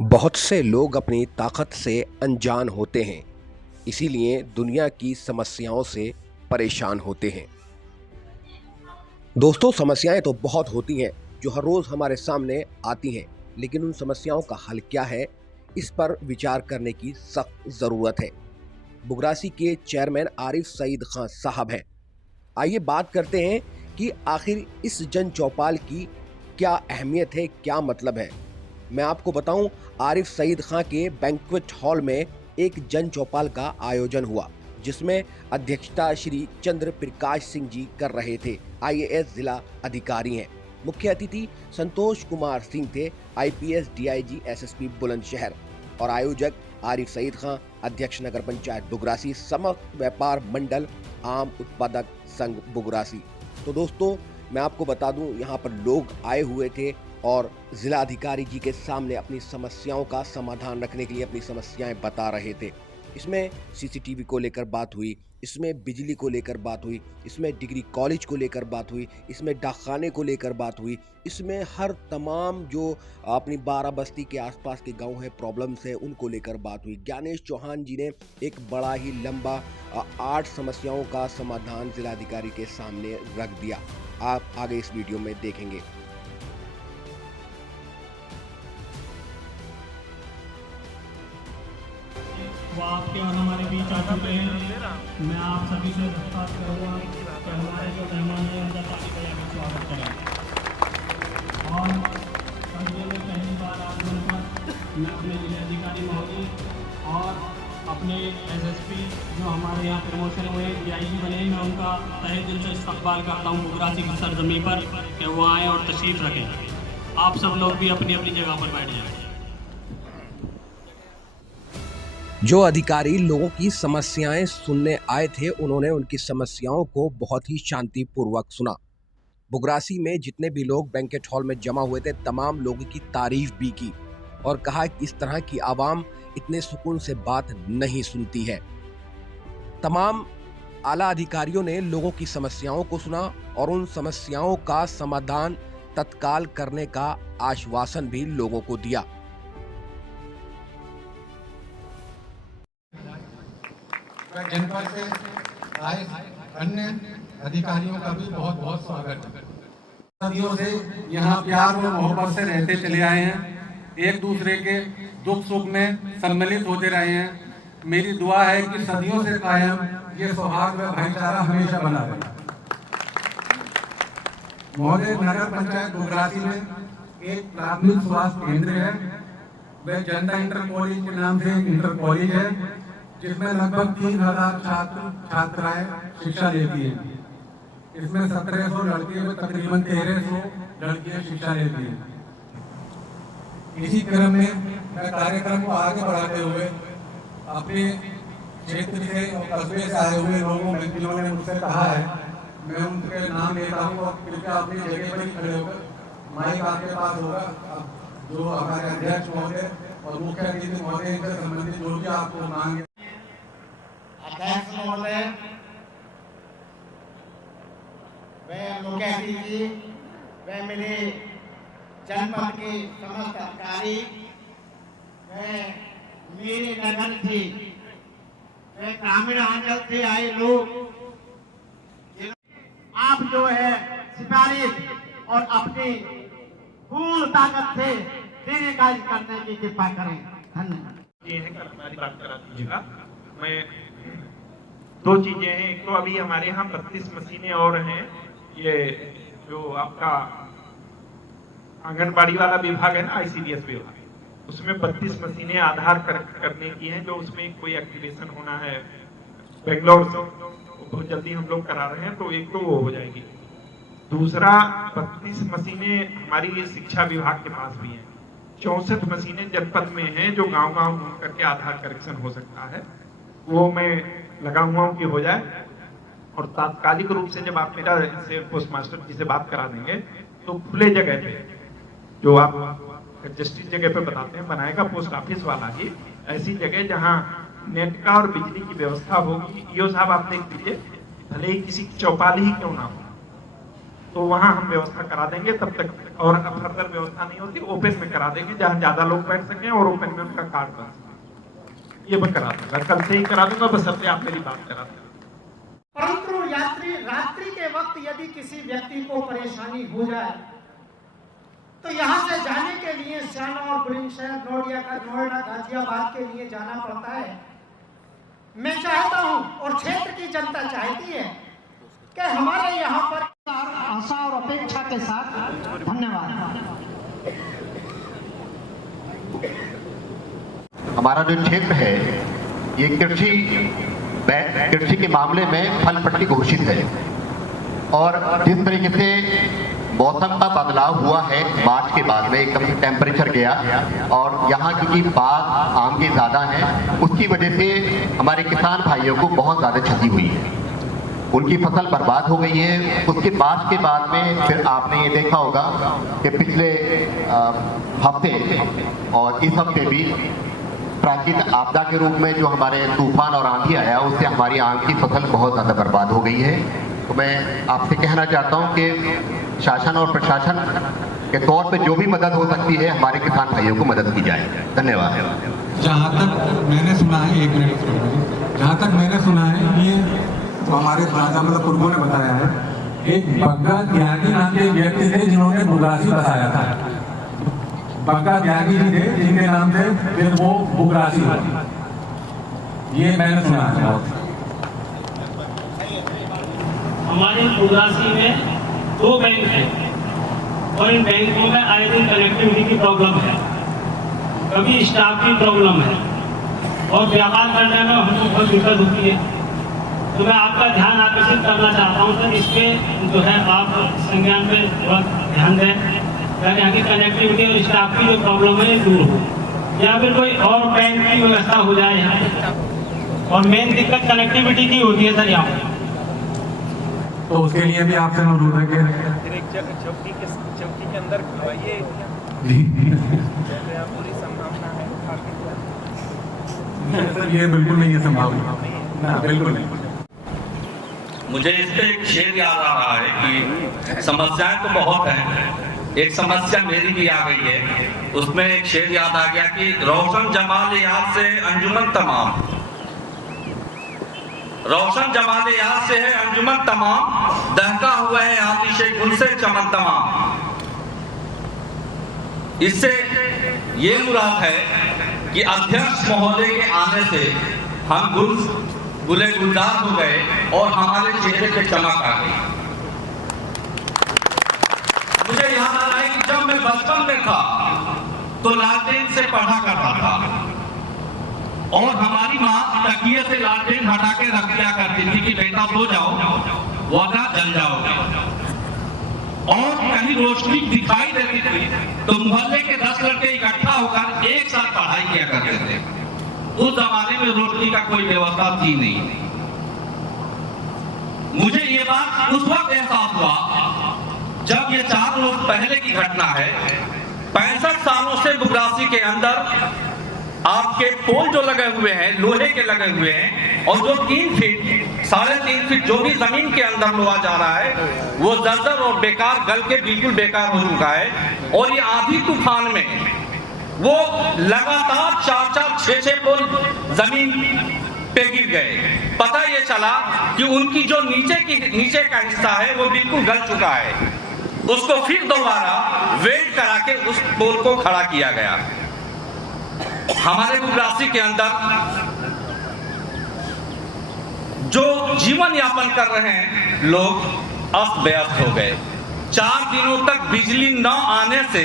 बहुत से लोग अपनी ताकत से अनजान होते हैं, इसीलिए दुनिया की समस्याओं से परेशान होते हैं। दोस्तों, समस्याएं तो बहुत होती हैं जो हर रोज़ हमारे सामने आती हैं, लेकिन उन समस्याओं का हल क्या है, इस पर विचार करने की सख्त ज़रूरत है। बुगरासी के चेयरमैन आरिफ सईद खान साहब हैं। आइए बात करते हैं कि आखिर इस जन चौपाल की क्या अहमियत है, क्या मतलब है। मैं आपको बताऊं, आरिफ सईद खां के बैंक्वेट हॉल में एक जन चौपाल का आयोजन हुआ, जिसमें अध्यक्षता श्री चंद्र प्रकाश सिंह जी कर रहे थे। आईएएस जिला अधिकारी हैं। मुख्य अतिथि संतोष कुमार सिंह थे, आईपीएस डीआईजी एसएसपी बुलंदशहर, और आयोजक आरिफ सईद खां, अध्यक्ष नगर पंचायत बुगरासी, समस्त व्यापार मंडल, आम उत्पादक संघ बुगरासी। तो दोस्तों, मैं आपको बता दूं, यहाँ पर लोग आए हुए थे और जिला अधिकारी जी के सामने अपनी समस्याओं का समाधान रखने के लिए अपनी समस्याएं बता रहे थे। इसमें सीसीटीवी को लेकर बात हुई, इसमें बिजली को लेकर बात हुई, इसमें डिग्री कॉलेज को लेकर बात हुई, इसमें डाकखाने को लेकर बात हुई, इसमें हर तमाम जो अपनी 12 बस्ती के आसपास के गांव है, प्रॉब्लम्स है, उनको लेकर बात हुई। ज्ञानेश चौहान जी ने एक बड़ा ही लंबा 8 समस्याओं का समाधान जिलाधिकारी के सामने रख दिया। आप आगे इस वीडियो में देखेंगे। वो आपके और हमारे बीच आ चुके हैं। मैं आप सभी से दरख्वास्त करूँगा कि हमारे जो मेहमान हैं उनका ताली बजा के स्वागत करें। और सर्दियों में पहली बार आगमन पर मैं अपने जिलाधिकारी महोदय और अपने एसएसपी जो हमारे यहाँ प्रमोशन हुए डीआईजी बने, मैं उनका तहे दिल से इस्तकबाल करता हूँ बुगरासी की सरजमी पर कि वो आएँ और तशरीफ़ रखें। आप सब लोग भी अपनी अपनी जगह पर बैठ जाएँ। जो अधिकारी लोगों की समस्याएं सुनने आए थे, उन्होंने उनकी समस्याओं को बहुत ही शांतिपूर्वक सुना। बुगरासी में जितने भी लोग बैंकेट हॉल में जमा हुए थे, तमाम लोगों की तारीफ भी की और कहा कि इस तरह की आवाम इतने सुकून से बात नहीं सुनती है। तमाम आला अधिकारियों ने लोगों की समस्याओं को सुना और उन समस्याओं का समाधान तत्काल करने का आश्वासन भी लोगों को दिया। जनपद से आए अन्य अधिकारियों का भी बहुत बहुत स्वागत है। सदियों से यहाँ प्यार और मोहब्बत से रहते चले आए हैं, एक दूसरे के दुख सुख में सम्मिलित होते रहे हैं। मेरी दुआ है कि सदियों से कायम ये सौहार्द व भाईचारा हमेशा बना रहे। महोदय, नगर पंचायत बुगरासी में एक प्राथमिक स्वास्थ्य केंद्र है, वह जनता इंटर कॉलेज के नाम से इंटर कॉलेज है, जिसमें लगभग 3000 छात्र छात्राएं शिक्षा लेती हैं। इसमें 1700 लड़के व तकरीबन 1300 लड़कियां शिक्षा लेती हैं। इसी क्रम में मैं कार्यक्रम को आगे बढ़ाते हुए अपने क्षेत्र से और कस्बे से आए हुए लोगों में, जिन्होंने मुझसे कहा है, मैं उनके नाम लेता हूँ और कृपया अपनी जगह पर ही खड़े होकर, माइक आपके पास होगा, जो हमारे अध्यक्ष महोदय और मुख्य अतिथि महोदय से संबंधित जो भी आपको मांगे। अध्यक्ष महोदय, वह मुख्य अतिथि, वह मेरे जनपद के समस्त अधिकारी, वह मेरे नगर से, वह ग्रामीण अंचल से आए लोग, आप जो है सिफारिश और अपनी पूर्ण ताकत से देने कार्य करने की कृपा करें। धन्यवाद। ये है कि हमारी बात करा दीजिएगा। मैं दो चीजें हैं, एक तो अभी हमारे यहाँ 32 मशीनें और हैं। ये जो आपका आंगनबाड़ी वाला विभाग है ना, आईसीडीएस विभाग, उसमें 32 मशीनें आधार करने की हैं, जो उसमें कोई एक्टिवेशन होना है बेंगलोर से, बहुत जल्दी हम लोग करा रहे हैं, तो एक तो वो हो जाएगी। दूसरा, 32 मशीनें हमारी शिक्षा विभाग के पास भी हैं। 64 मशीनें जनपद में हैं, जो गांव-गांव घूम करके आधार करेक्शन हो सकता है, वो मैं लगा हुआ हूँ कि हो जाए। और तात्कालिक रूप से जब आप मेरा से पोस्ट मास्टर जी से बात करा देंगे, तो खुले जगह पे, जो आप जस्टिस जगह पे बताते हैं, बनाएगा पोस्ट ऑफिस वाला ही, ऐसी जगह जहाँ नेट का और बिजली की व्यवस्था होगी। ईओ साहब आप देख लीजिए, भले ही किसी चौपाल ही क्यों ना हो, तो वहाँ हम व्यवस्था करा देंगे। तब तक और फर्दर व्यवस्था नहीं होती, ओपन में करा देंगे जहाँ ज्यादा लोग बैठ सकें और ओपन में उनका कार्ड बन सके। ये मैं करा दूंगा, कल से ही करा दूंगा, बस अपने आप मेरी बात करा दूंगा। परंतु रात्रि के वक्त यदि किसी व्यक्ति को परेशानी हो जाए तो यहाँ से जाने के लिए सियाना और बुलंदशहर, नोएडा, गाजियाबाद के लिए जाना पड़ता है। मैं चाहता हूँ और क्षेत्र की जनता चाहती है कि हमारे यहाँ पर आशा और अपेक्षा के साथ धन्यवाद। हमारा जो क्षेत्र है ये कृषि के मामले में फल पट्टी घोषित है और जिस तरीके से मौसम का बदलाव हुआ है मार्च के बाद में एकदम से टेम्परेचर गया और यहाँ की बाग आम की ज़्यादा है, उसकी वजह से हमारे किसान भाइयों को बहुत ज़्यादा क्षति हुई है, उनकी फसल बर्बाद हो गई है। उसके बाद के बाद में फिर आपने ये देखा होगा कि पिछले हफ्ते और इस हफ्ते भी प्राकृतिक आपदा के रूप में जो हमारे तूफान और आंधी आया उससे हमारी आम की फसल बहुत ज़्यादा बर्बाद हो गई है। तो मैं आपसे कहना चाहता हूं कि शासन और प्रशासन के तौर पे जो भी मदद हो सकती है हमारे किसान भाइयों को मदद की जाए। धन्यवाद। जहाँ तक मैंने सुना है, एक मिनट, जहाँ तक मैंने सुना है ये तो हमारे राजा मतलब पूर्वों ने बताया है, एक बग्गा त्यागी नाम के व्यक्ति थे जिन्होंने बुगरासी बसाया था। बग्गा त्यागी जी थे जिनके नाम से फिर वो बुगरासी हुआ, ये मैंने सुना है। हमारे बुगरासी में 2 बैंक हैं और इन बैंकों में आए दिन कनेक्टिविटी की प्रॉब्लम है, कभी स्टाफ की प्रॉब्लम है और व्यापार करने में हमको बहुत दिक्कत होती है। तो मैं आपका ध्यान आकर्षित करना चाहता हूँ सर, इस पे जो है आप संज्ञान पे थोड़ा ध्यान दें, ताकि यहाँ की कनेक्टिविटी और स्टाफ की जो प्रॉब्लम है ये दूर हो, या फिर कोई और बैंक की व्यवस्था हो जाए यहाँ पे। और मेन दिक्कत कनेक्टिविटी की होती है सर यहाँ पे। तो उसके लिए भी आपसे अनुरोध है कि चौकी के अंदर खुलवाइए, पूरी संभावना है। सर ये बिल्कुल नहीं है संभावना, ना बिल्कुल नहीं। मुझे इस पे एक शेर याद आ रहा है कि समस्याएं तो बहुत हैं, एक समस्या मेरी भी आ गई है, उसमें एक शेर याद आ गया कि रोशन जमाल याद से अंजुमन तमाम, रोशन जमाल याद से है अंजुमन तमाम, दहका हुआ है आतिशे गुल से चमन तमाम। इससे ये मुराद है कि अध्यक्ष महोदय के आने से हम गुले गुलजार हो गए और हमारे चेहरे पे चमक आ गई। मुझे याद आ रहा है कि जब मैं बचपन में था तो लालटेन से पढ़ा करता था और हमारी माँ तकिए से लालटेन हटा के रख दिया करती थी कि बेटा सो जाओ वरना जल जाओगे। और कहीं रोशनी दिखाई देती थी तो मोहल्ले के 10 लड़के इकट्ठा होकर एक साथ पढ़ाई किया करते थे। उस जमाने में रोशनी का कोई व्यवस्था थी नहीं। मुझे ये बात उस वक्त एहसास हुआ जब ये 4 रोज पहले की घटना है। 65 सालों से बुगरासी के अंदर आपके पोल जो लगे हुए हैं लोहे के लगे हुए हैं और जो 3 फीट 3.5 फीट जो भी जमीन के अंदर लोहा जा रहा है वो जर्जर और बेकार गल के बिल्कुल बेकार हो चुका है। और ये आंधी तूफान में वो लगातार 4-4 6-6 पोल जमीन पे गिर गए। पता ये चला कि उनकी जो नीचे का हिस्सा है वो बिल्कुल गल चुका है। उसको फिर दोबारा वेल्ड करा के उस पोल को खड़ा किया गया। हमारे बुगरासी के अंदर जो जीवन यापन कर रहे हैं लोग अस्त व्यस्त हो गए। 4 दिनों तक बिजली न आने से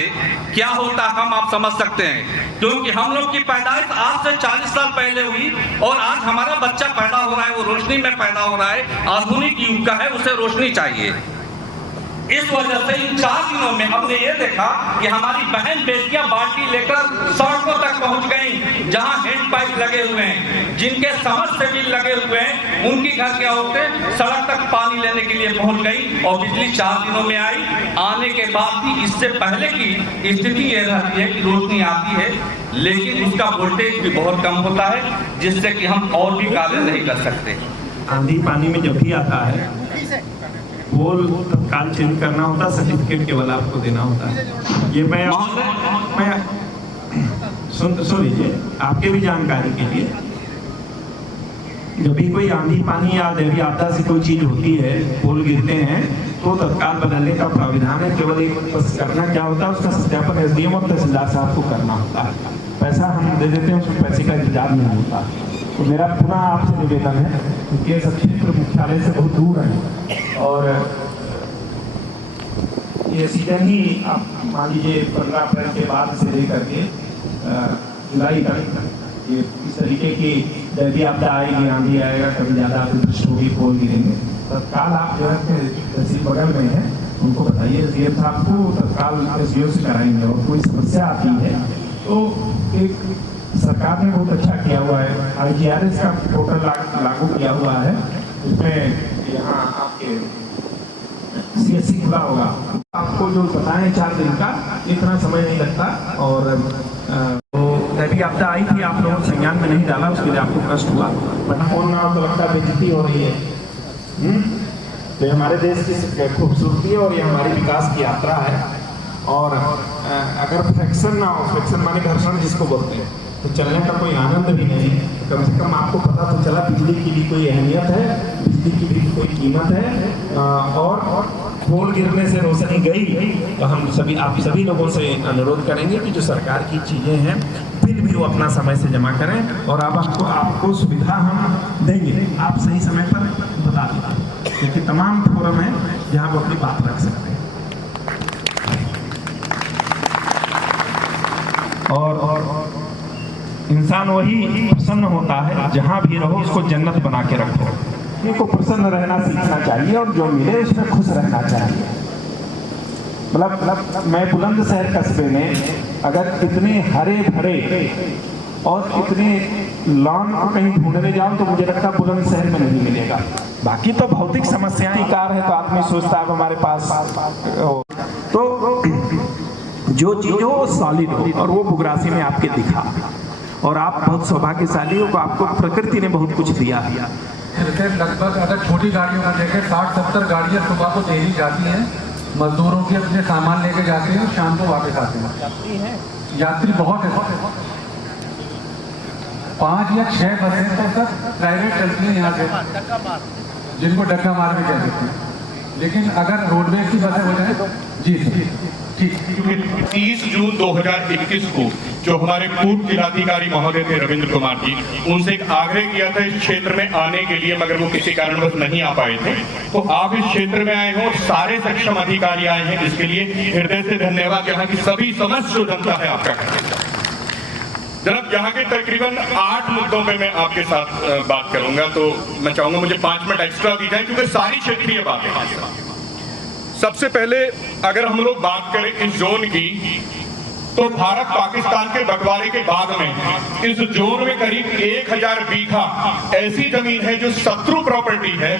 क्या होता हम आप समझ सकते हैं, क्योंकि हम लोग की पैदाइश आज से 40 साल पहले हुई और आज हमारा बच्चा पैदा हो रहा है, वो रोशनी में पैदा हो रहा है। आधुनिक युग का है, उसे रोशनी चाहिए। इस वजह से इन 4 दिनों में हमने ये देखा कि हमारी बहन बेटियां बाल्टी लेकर सड़कों तक पहुंच गईं, जहां हैंड पाइप लगे हुए हैं, जिनके समरसेबिल लगे हुए हैं, उनकी घर की औरतें सड़क तक पानी लेने के लिए पहुंच गई और बिजली 4 दिनों में आई। आने के बाद भी इससे पहले की स्थिति ये रहती है कि रोशनी आती है लेकिन उसका वोल्टेज भी बहुत कम होता है, जिससे कि हम और भी कार्य नहीं कर सकते। आंधी पानी में जब भी आता है पोल तत्काल चेंज करना होता, सर्टिफिकेट केवल आपको देना होता है। ये मैं सुन लीजिए आपके भी जानकारी के लिए, जब भी कोई आंधी पानी या दैवीय आपदा से कोई चीज होती है, पोल गिरते हैं, तो तत्काल बदलने का प्राविधान है। केवल एक बस करना क्या होता है, उसका सत्यापन एसडीएम और तहसीलदार साहब को करना होता है। पैसा हम दे देते हैं, उसमें पैसे का इंतजाम नहीं होता। तो मेरा पुनः आपसे निवेदन है, क्योंकि ये सब क्षेत्र मुख्यालय से बहुत दूर है और ये सीजन ही आप मान लीजिए 15 अप्रैल के बाद से लेकर के जुलाई तक ये इस तरीके की दैवीय आपदा आएगी, आंधी आएगा, कभी ज़्यादा अतिवृष्टि होगी, पोल गिरेंगे। तत्काल आप जो है तहसील बगल में है उनको बताइए, एसडीएम साहब को तत्काल एसडीओ से कराएंगे। और कोई समस्या आती है तो एक सरकार ने बहुत अच्छा किया हुआ है, IGRS का पोर्टल लागू किया हुआ है, उसमें यहाँ आपके CSC खुला होगा, आपको जो बताएं 4 दिन का, इतना समय नहीं लगता। और तो दैवीय आपदा आई थी, आप लोगों ने संज्ञान में नहीं डाला, उसके लिए आपको कष्ट हुआ, वरना फोन नाम तो लगता बेइज्जती हो रही है। तो हमारे देश की खूबसूरती है और ये हमारी विकास की यात्रा है। और अगर फ्रैक्शन ना हो, फ्रैक्शन माने घर्षण जिसको बोलते हैं, तो चलने का कोई आनंद भी नहीं। कम से कम आपको पता तो चला बिजली की भी कोई अहमियत है, बिजली की भी कोई कीमत है। और पोल गिरने से रोशनी गई, तो हम सभी आप सभी लोगों से अनुरोध करेंगे कि जो सरकार की चीज़ें हैं बिल भी वो अपना समय से जमा करें, और अब आपको सुविधा हम देंगे, आप सही समय पर बता दें, क्योंकि तमाम फोरम है जहाँ वो अपनी बात रख सकते हैं। और इंसान वही प्रसन्न होता है, जहाँ भी रहो उसको जन्नत बना के रखो। इनको प्रसन्न रहना सीखना चाहिए और जो मिले उसमें खुश रहना चाहिए। मतलब मैं बुलंदशहर कस्बे में अगर इतने हरे भरे और इतने लॉन को कहीं ढूंढने जाऊं तो मुझे लगता है बुलंदशहर में नहीं मिलेगा। बाकी तो भौतिक समस्याएं कार है तो आदमी सोचता है हमारे पास, तो जो चीज हो सॉलिड हो, और वो बुगरासी में आपके दिखा। और आप बहुत सौभाग्यशाली हो कि आपको प्रकृति ने बहुत कुछ दिया। लगभग अगर छोटी गाड़ियों को देखें 60-70 गाड़ियाँ सुबह को डेली जाती हैं, मजदूरों के अपने सामान लेके जाते हैं, शाम को वापस आते हैं। यात्री बहुत है, 5 या 6 बसें तो सर प्राइवेट चलती हैं यहाँ से, जिनको डक्का मार के कह देते हैं। लेकिन अगर रोडवेज की बसें हो जाए तो जी ठीक। 30 जून 2021 को जो हमारे पूर्व जिलाधिकारी महोदय थे रविंद्र कुमार जी, उनसे एक आग्रह किया था इस क्षेत्र में आने के लिए, मगर वो किसी कारणवश नहीं आ पाए थे। तो आप इस क्षेत्र में आए हो, सारे सक्षम अधिकारी आए हैं, जिसके लिए हृदय से धन्यवाद। यहाँ की सभी समस्त जो जनता है आपका जनाब, यहाँ के तकरीबन 8 मुद्दों पे मैं आपके साथ बात करूंगा, तो मैं चाहूंगा मुझे 5 मिनट एक्स्ट्रा दी जाए, क्योंकि सारी क्षेत्रीय बातें। सबसे पहले अगर हम लोग बात करें इस जोन की, तो भारत पाकिस्तान के बंटवारे के बाद में इस जोन में करीब 1000 बीघा ऐसी जमीन है जो शत्रु प्रॉपर्टी है,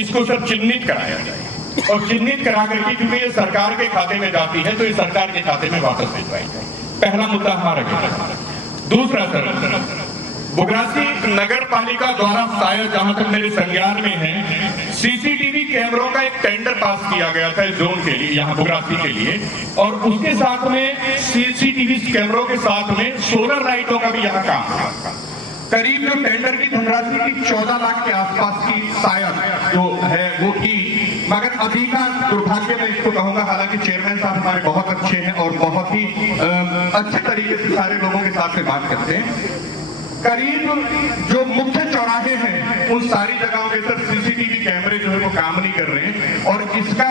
इसको सब चिन्हित कराया जाए। और चिन्हित करा करके, क्योंकि ये सरकार के खाते में जाती है, तो ये सरकार के खाते में वापस भिजवाई जाए। पहला मुद्दा हमारा। दूसरा सर, बुगरासी नगर पालिका द्वारा शायद जहां तक मेरे संज्ञान में है, सीसीटीवी कैमरों का एक टेंडर पास किया गया था इस जोन के लिए, यहाँ बुगरासी के लिए। और उसके साथ में सीसीटीवी कैमरों के साथ में सोलर लाइटों का भी यहाँ काम था। करीब जो टेंडर की धनराशि की 14 लाख के आसपास की शायद जो है वो थी, मगर अभी का दुर्भाग्य मैं इसको कहूंगा, हालांकि चेयरमैन साहब हमारे बहुत अच्छे हैं और बहुत ही अच्छे तरीके से सारे लोगों के साथ में बात करते हैं। करीब जो मुख्य चौराहे हैं उन सारी जगहों के सर सीसीटीवी कैमरे जो है वो काम नहीं कर रहे हैं। और इसका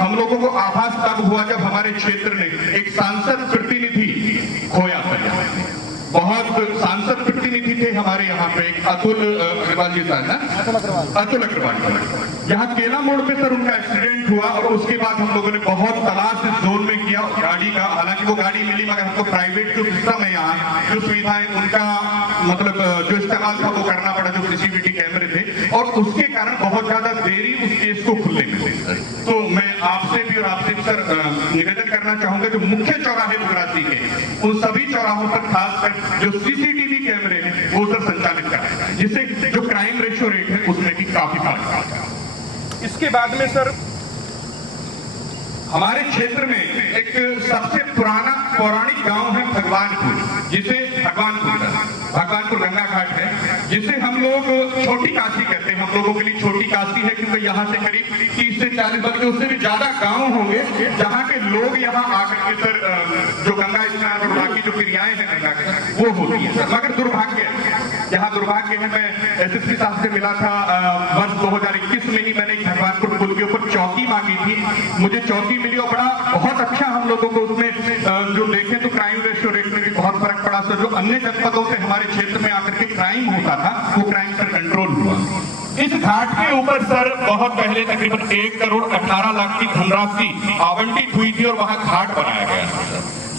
हम लोगों को आभास तब हुआ जब हमारे क्षेत्र ने एक सांसद प्रतिनिधि खोया था। बहुत सांसद प्रतिनिधि थे हमारे यहाँ पे, अतुल अग्रवाल जी साहब ना, अतुल अग्रवाल। यहाँ केला मोड़ पे सर उनका एक्सीडेंट हुआ और उसके बाद हम लोगों ने बहुत तलाश इस जोन में किया गाड़ी का। हालांकि वो गाड़ी मिली, मगर हमको प्राइवेट जो सिस्टम है यहाँ, जो सुविधाएं उनका मतलब जो इस्तेमाल था वो करना पड़ा, जो सीसीटीवी कैमरे थे, और उसके कारण बहुत ज्यादा देरी उस केस को खुलने में। तो मैं आपसे भी और आपसे सर निवेदन करना चाहूंगा, जो मुख्य चौराहे बुगरासी के उन सभी चौराहों पर खासकर जो सीसीटीवी कैमरे हैं वो सर संचालित कराए जाए, जिससे जो क्राइम रेशियो रेट है उसमें भी काफी फर्क आता है। इसके बाद में सर हमारे क्षेत्र में एक सबसे पुराना पौराणिक गांव है भगवानपुर, जिसे भगवानपुर गंगा घाट है, जिसे हम लोग छोटी काशी कहते हैं। हम लोगों के लिए छोटी काशी है क्योंकि यहाँ से करीब 30 से 40 बल्कि उससे भी ज्यादा गांव होंगे जहाँ के लोग यहाँ आकर के सर जो गंगा स्नान और बाकी जो क्रियाएं हैं गंगा की वो होती है। मगर दुर्भाग्य है, मैं एसएसपी साहब से मिला था वर्ष 2021 में ही, मैंने भगवानपुर पुल के ऊपर चौकी मांगी थी, मुझे चौकी मिली और बहुत अच्छा हम लोगों को उसमें जो देखें तो क्राइम रेशियो रेट में भी बहुत फर्क पड़ा। सर जो अन्य जनपदों से हमारे क्षेत्र में आकर के क्राइम होता था वो क्राइम पर कंट्रोल हुआ। इस घाट के ऊपर सर बहुत पहले तकरीबन 1 करोड़ 18 लाख की धनराशि आवंटित हुई थी और वहां घाट बनाया गया।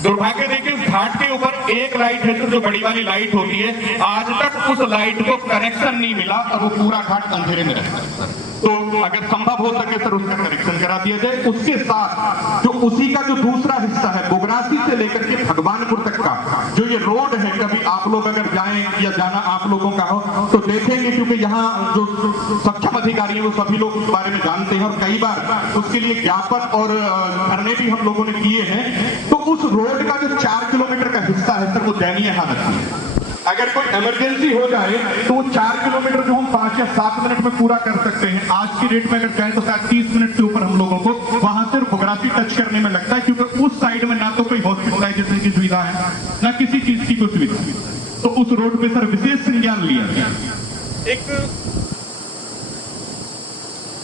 दुर्भाग्य देखिए उस घाट के ऊपर एक लाइट है सर, जो बड़ी वाली लाइट होती है, आज तक उस लाइट को कनेक्शन नहीं मिला और वो पूरा घाट अंधेरे में रहता है। तो अगर संभव हो सके सर उसका कनेक्शन करा दिया जाए। उसके साथ जो उसी का जो दूसरा हिस्सा है बुगरासी से लेकर के भगवानपुर तक का जो ये रोड है, कभी आप लोग अगर जाएं या जाना आप लोगों का हो तो देखेंगे, क्योंकि यहाँ जो सक्षम अधिकारी है वो सभी लोग उस बारे में जानते हैं और कई बार उसके लिए ज्ञापन और धरने भी हम लोगों ने किए हैं। तो उस रोड का जो 4 किलोमीटर का हिस्सा है सर वो दयनीय हालत में, अगर कोई इमरजेंसी हो जाए तो वो 4 किलोमीटर जो हम 5 या 7 मिनट में पूरा कर सकते हैं, आज की डेट में अगर चाहें तो शायद 30 मिनट के ऊपर हम लोगों को वहां से बुगरासी टच करने में लगता है, क्योंकि उस साइड में ना तो कोई हॉस्पिटलाइजेशन की सुविधा है ना किसी चीज की कोई सुविधा। तो उस रोड पे सर विशेष संज्ञान लिया गया। एक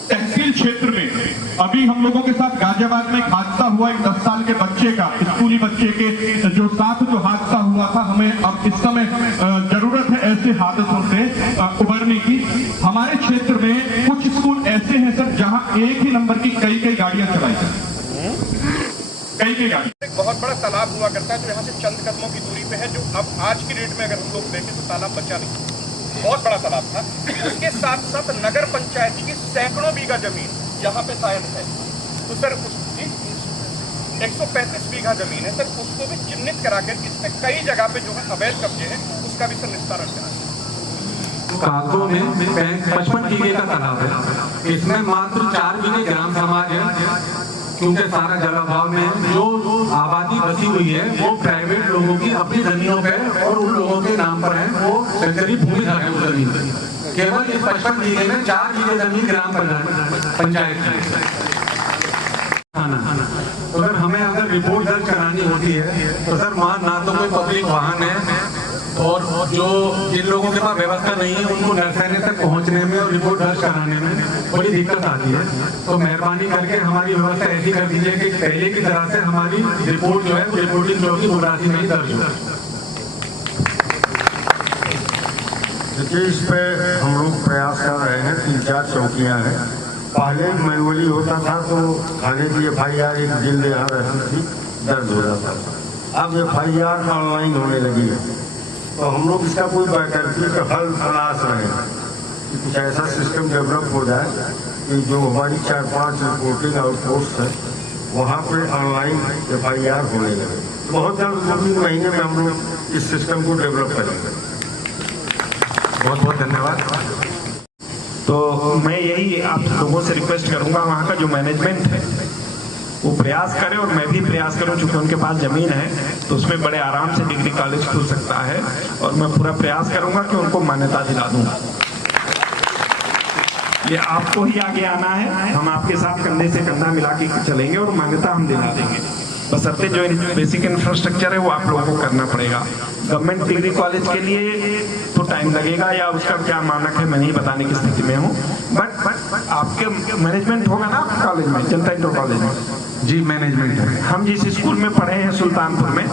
तहसील क्षेत्र में अभी हम लोगों के साथ गाजियाबाद में एक हादसा हुआ, एक 10 साल के बच्चे का, स्कूली बच्चे के जो साथ जो हादसा हुआ था। हमें अब इस समय जरूरत है ऐसे हादसों से उबरने की। हमारे क्षेत्र में कुछ स्कूल ऐसे हैं सर जहां एक ही नंबर की कई गाड़ियां चलाई जाती, कई गाड़ी। एक बहुत बड़ा तालाब हुआ करता है जो यहाँ से चंद कदमों की दूरी पे है, जो अब आज की डेट में अगर हम लोग देखें तो तालाब बचा नहीं, बहुत बड़ा तालाब था। उसके साथ साथ नगर पंचायत की सैकड़ों बीघा जमीन यहाँ पे शायद है, तो सर उसकी 135 बीघा जमीन है सर, उसको भी चिन्हित कराकर इसमें कई जगह पे जो है अवैध कब्जे हैं उसका भी सर निस्तारण करा। कागजों में 55 बीघे का तालाब है, इसमें मात्र 4 बीघे ग्राम समाज है, क्योंकि सारा जलाभाव में जो आबादी बसी हुई है वो प्राइवेट लोगों की अपनी जमीनों पे और उन लोगों के नाम पर है, वो सरकारी भूमि है उस जमीन। केवल इस 55 बीघे में 4 बीघे जमीन ग्राम पंचायत की। तो सर हमें अगर रिपोर्ट दर्ज करानी होती है तो सर वहाँ ना तो कोई पब्लिक वाहन है और जो जिन लोगों के पास व्यवस्था नहीं है उनको नर्सरी तक पहुंचने में और रिपोर्ट दर्ज कराने में बड़ी दिक्कत आती है। तो मेहरबानी करके हमारी व्यवस्था ऐसी कर दीजिए कि पहले की तरह से हमारी रिपोर्ट जो है रिपोर्टिंग जो की बुगरासी में ही दर्ज हो। देखिए इस पे हम लोग प्रयास कर रहे हैं, 3-4 चौकियाँ हैं। पहले मैनुअली होता था तो थाने की FIR एक जिल्द यहाँ रहती थी, दर्ज हो जाता था। अब FIR ऑनलाइन होने लगी है, तो हम लोग इसका कोई वैकल्पिक हल तलाश रहे हैं कि कुछ ऐसा सिस्टम डेवलप हो जाए कि जो हमारी 4-5 रिपोर्टिंग आउटपोस्ट है वहाँ पे ऑनलाइन FIR होने लगे। बहुत जल्द 2-3 महीने में हम लोग इस सिस्टम को डेवलप करेंगे। बहुत बहुत धन्यवाद। तो मैं यही आप लोगों से रिक्वेस्ट करूंगा, वहाँ का जो मैनेजमेंट है वो प्रयास करे और मैं भी प्रयास करूं, चूंकि उनके पास जमीन है तो उसमें बड़े आराम से डिग्री कॉलेज खुल सकता है और मैं पूरा प्रयास करूंगा कि उनको मान्यता दिला दूंगा। ये आपको ही आगे आना है, हम आपके साथ कंधे से कंधा मिला के चलेंगे और मान्यता हम दिला देंगे। बशर्ते जो बेसिक इंफ्रास्ट्रक्चर है वो आप लोगों को करना पड़ेगा। गवर्नमेंट डिग्री कॉलेज के लिए तो टाइम लगेगा या उसका क्या मानक है मैं नहीं बताने की स्थिति में हूँ, बट आपके मैनेजमेंट होगा ना कॉलेज में, जनता इंटर कॉलेज में? जी मैनेजमेंट है। हम जिस स्कूल में पढ़े हैं सुल्तानपुर में,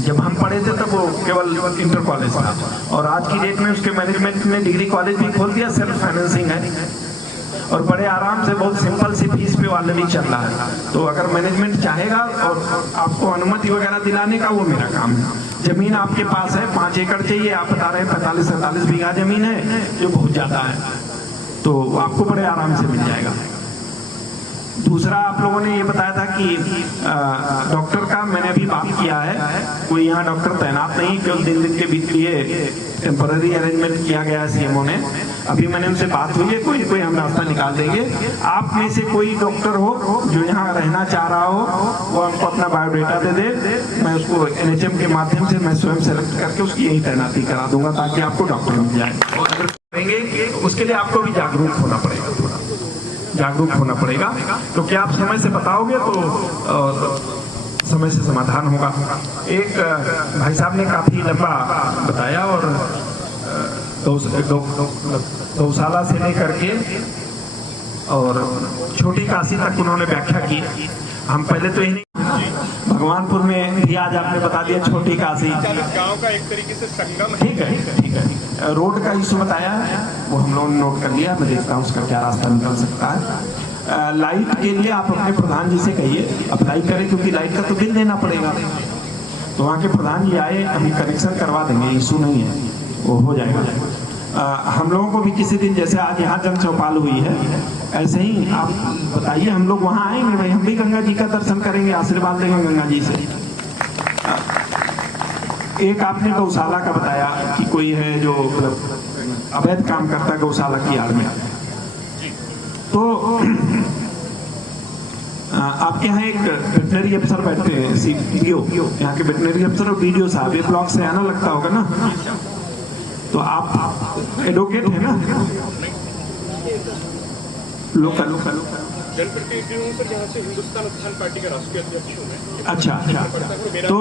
जब हम पढ़े थे तब वो केवल इंटर कॉलेज था और आज की डेट में उसके मैनेजमेंट ने डिग्री कॉलेज भी खोल दिया, सेल्फ फाइनेंसिंग है और बड़े आराम से बहुत सिंपल सी फीस पे ऑलरेडी चल रहा है। तो अगर मैनेजमेंट चाहेगा और आपको अनुमति वगैरह दिलाने का वो मेरा काम है। जमीन आपके पास है, 5 एकड़ चाहिए, आप बता रहे हैं 45-47 बीघा जमीन है जो बहुत ज्यादा है, तो आपको बड़े आराम से मिल जाएगा। दूसरा, आप लोगों ने ये बताया था कि डॉक्टर का मैंने अभी बात किया है, कोई यहाँ डॉक्टर तैनात नहीं, केवल दिन के बीच लिए टेम्पररी अरेंजमेंट किया गया है सीएमओ ने। अभी मैंने उनसे बात हुई है, कोई हम रास्ता निकाल देंगे। आप में से कोई डॉक्टर हो जो यहाँ रहना चाह रहा हो, वो हमको अपना बायोडेटा दे दे, मैं उसको NHM के माध्यम से मैं स्वयं सेलेक्ट करके उसकी यही तैनाती करा दूंगा ताकि आपको डॉक्टर मिल जाए। और अगर करेंगे उसके लिए आपको भी जागरूक होना पड़ेगा, थोड़ा जागरूक होना पड़ेगा, क्योंकि आप समय से बताओगे तो समय से समाधान होगा। एक भाई साहब ने काफी लंबा बताया और गौशाला से लेकर के और छोटी काशी तक उन्होंने व्याख्या की। हम पहले तो यही भगवानपुर में भी आज आपने बता दिया छोटी काशी गांव का एक तरीके से संगम है। ठीक है। रोड का इशू बताया वो हम लोगों ने नोट कर लिया, मैं देखता हूँ उसका क्या रास्ता निकल सकता है। लाइट के लिए आप अपने प्रधान जी से कहिए अप्लाई करें, क्योंकि लाइट का तो बिल देना पड़ेगा। तो वहाँ के प्रधान जी आए, हम कनेक्शन करवा देंगे, इशू नहीं है, वो हो जाएगा। हम लोगों को भी किसी दिन, जैसे आज यहाँ जन चौपाल हुई है, ऐसे ही आप बताइए, हम लोग वहाँ आएंगे भाई, हम भी गंगा जी का दर्शन करेंगे, आशीर्वाद देंगे गंगा जी से। एक आपने गौशाला का बताया कि कोई है जो अवैध काम करता है गौशाला की आड़ में, तो आपके यहाँ एक वेटनरी अफसर बैठते हैं, CPO, यहाँ के वेटनरी अफसर और BDO साहब, ये ब्लॉक से आना लगता होगा ना, तो आप एडवोकेट है ना, लोकल जनप्रतिनिधियों से यहाँ से हिंदुस्तान उत्थान पार्टी का राष्ट्रीय अध्यक्ष हूँ मैं। अच्छा, तो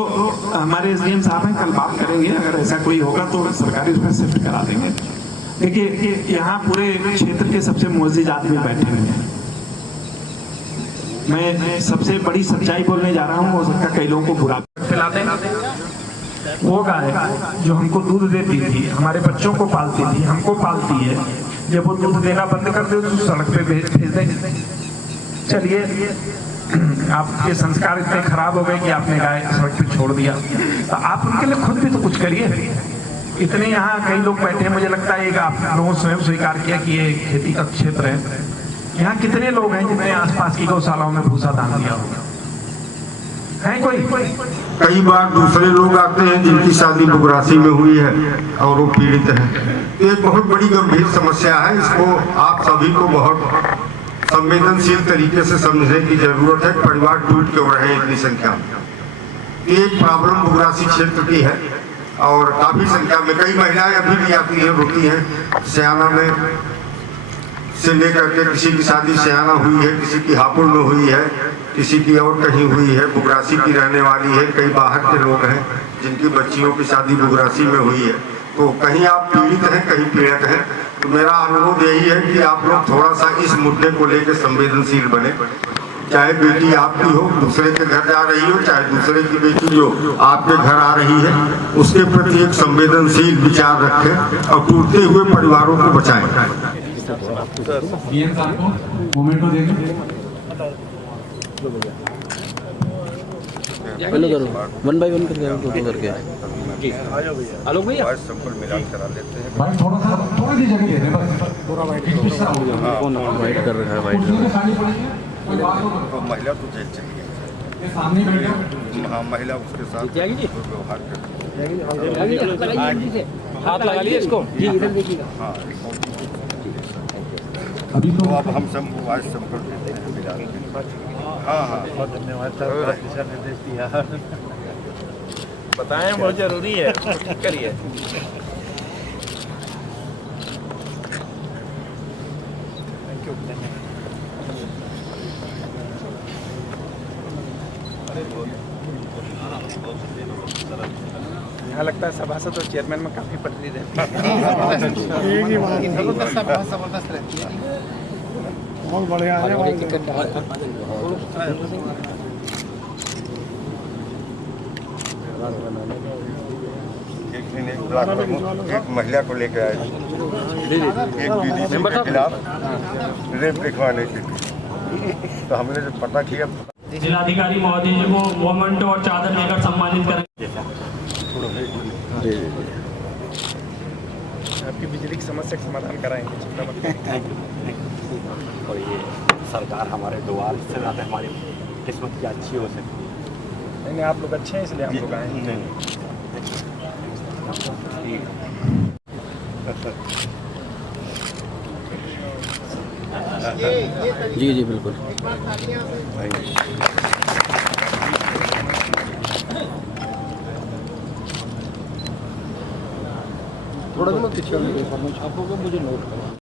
हमारे SDM साहब हैं, कल बात करेंगे, अगर ऐसा कोई होगा तो सरकारी उसमें शिफ्ट करा देंगे। देखिए यहाँ पूरे क्षेत्र के सबसे मुअज्जिज आदमी बैठे हुए हैं, मैं सबसे बड़ी सच्चाई बोलने जा रहा हूँ, हो सकता है कई लोगों को बुरा खिलाते हैं। वो गाय जो हमको दूध देती थी, हमारे बच्चों को पालती थी, हमको पालती है, जब वो दूध देना बंद कर दे तो सड़क पे भेज देंगे। चलिए, आपके संस्कार इतने खराब हो गए कि आपने गाय सड़क पे छोड़ दिया, तो आप उनके लिए खुद भी तो कुछ करिए। इतने यहाँ कई लोग बैठे हैं, मुझे लगता है आप लोगों स्वयं स्वीकार किया कि ये खेती का क्षेत्र है। यहाँ कितने लोग हैं जिन्होंने आसपास की गौशालाओं में भूसा दान दिया होगा? है कोई? कई बार दूसरे लोग आते हैं जिनकी शादी बुगरासी में हुई है और वो पीड़ित हैं। एक बहुत बड़ी गंभीर समस्या है, इसको आप सभी को बहुत संवेदनशील तरीके से समझने की जरूरत है। परिवार टूट क्यों रहे इतनी संख्या में, एक प्रॉब्लम बुगरासी क्षेत्र की है और काफी संख्या में कई महिलाएं अभी भी आती हैं, रोती हैं। सयाना में से लेकर के किसी की शादी सयाना हुई है, किसी की हापुड़ में हुई है, किसी की और कहीं हुई है, बुगरासी की रहने वाली है। कई बाहर के लोग हैं जिनकी बच्चियों की शादी बुगरासी में हुई है। तो कहीं आप पीड़ित हैं, कहीं पीड़ित हैं। तो मेरा अनुरोध यही है कि आप लोग थोड़ा सा इस मुद्दे को लेकर संवेदनशील बने। चाहे बेटी आपकी हो, दूसरे के घर जा रही हो, चाहे दूसरे की बेटी जो आपके घर आ रही है, उसके प्रति एक संवेदनशील विचार रखें और टूटते हुए परिवारों को बचाएं। मोमेंटो देंगे, पहले करो 1 बाय 1 करके आलोक भैया मिलान करा लेते हैं। भाई थोड़ा सा थोड़ी सी जगह दे दें बस, पूरा वाइट कौन वाइट कर रहा है? तो महिला तो जेल चली गई, सामने बैठे। हाँ, महिला उसके साथ व्यवहार हाथ लगा लिए इसको जी, इधर देखिएगा। हाँ, अभी तो अब हम सब आज संपर्क देते हैं मिलान के। हाँ, बहुत धन्यवाद सर, दिशा निर्देश दिया, बताएं बहुत जरूरी है, ठीक करिए। Thank you. यहाँ लगता है सभासद और चेयरमैन में काफी पटरी रहती है। जबरदस्त रहती है, बहुत बढ़िया है। एक दिन एक ब्लॉक प्रमुख एक महिला को लेकर आए, एक DDC के खिलाफ रेप लिखवाने के लिए। तो हमने जब पता किया, जिलाधिकारी महोदय जी को मोमेंटो और चादर देकर सम्मानित करेंगे। आपकी बिजली की समस्या का समाधान कराएंगे, चिंता मत करिए। और ये सरकार हमारे द्वार, इससे ज़्यादा हमारी किस्मत क्या अच्छी हो सकती है। नहीं, आप लोग अच्छे हैं इसलिए हम लोग आए हैं। जी जी बिल्कुल। थोड़ा सा पीछे आप लोग मुझे नोट करो।